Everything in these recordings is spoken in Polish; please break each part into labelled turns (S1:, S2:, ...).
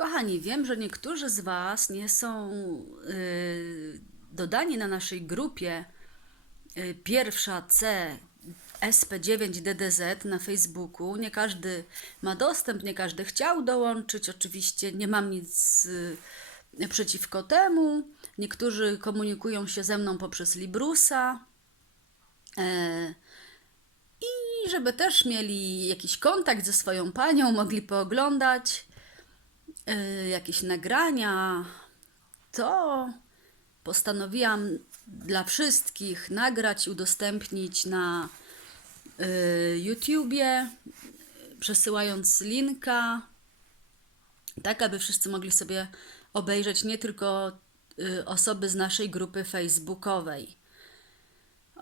S1: Kochani, wiem, że niektórzy z Was nie są y, dodani na naszej grupie y, pierwsza C SP9DDZ na Facebooku. Nie każdy ma dostęp, nie każdy chciał dołączyć. Oczywiście nie mam nic y, przeciwko temu. Niektórzy komunikują się ze mną poprzez Librusa. E, I żeby też mieli jakiś kontakt ze swoją panią, mogli pooglądać jakieś nagrania, to postanowiłam dla wszystkich nagrać udostępnić na y, YouTubie, przesyłając linka, tak aby wszyscy mogli sobie obejrzeć nie tylko y, osoby z naszej grupy facebookowej.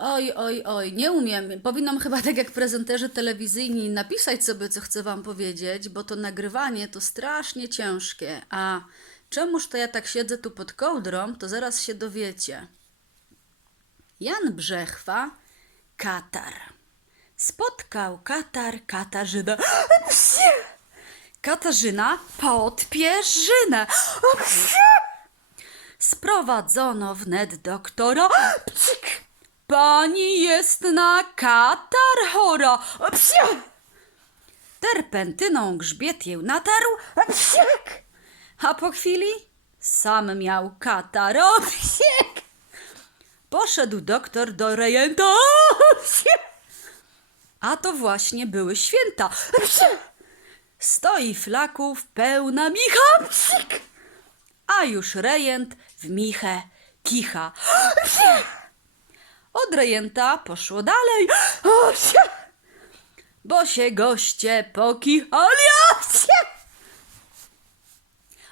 S1: Oj, oj, oj, nie umiem. Powinnam chyba tak jak prezenterzy telewizyjni napisać sobie, co chcę wam powiedzieć, bo to nagrywanie to strasznie ciężkie. A czemuż to ja tak siedzę tu pod kołdrą, to zaraz się dowiecie. Jan Brzechwa, Katar. Spotkał Katar Katarzynę. Psie! Katarzyna podpierzynę. Sprowadzono wnet doktora. Psik! Pani jest na katar chora. Terpentyną grzbiet jej natarł. Psiek! A po chwili sam miał katar. O, psiek! Poszedł doktor do rejenta. O, psiek! A to właśnie były święta. Psiek! Stoi flaków pełna micha. Psik! A już rejent w michę kicha. Psiek! Od rejenta poszło dalej. O, psie! Bo się goście pokichali. O, psie!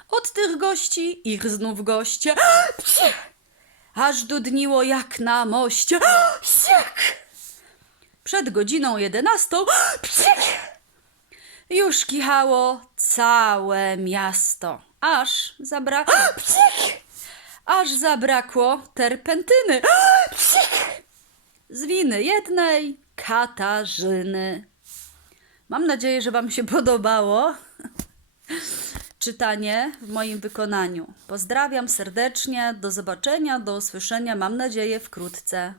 S1: Od tych gości ich znów goście. Aż dudniło jak na moście. Przed godziną jedenastą. Już kichało całe miasto. Aż zabrakło. Aż zabrakło terpentyny. Z winy jednej Katarzyny. Mam nadzieję, że Wam się podobało czytanie w moim wykonaniu. Pozdrawiam serdecznie, do zobaczenia, do usłyszenia, mam nadzieję, wkrótce.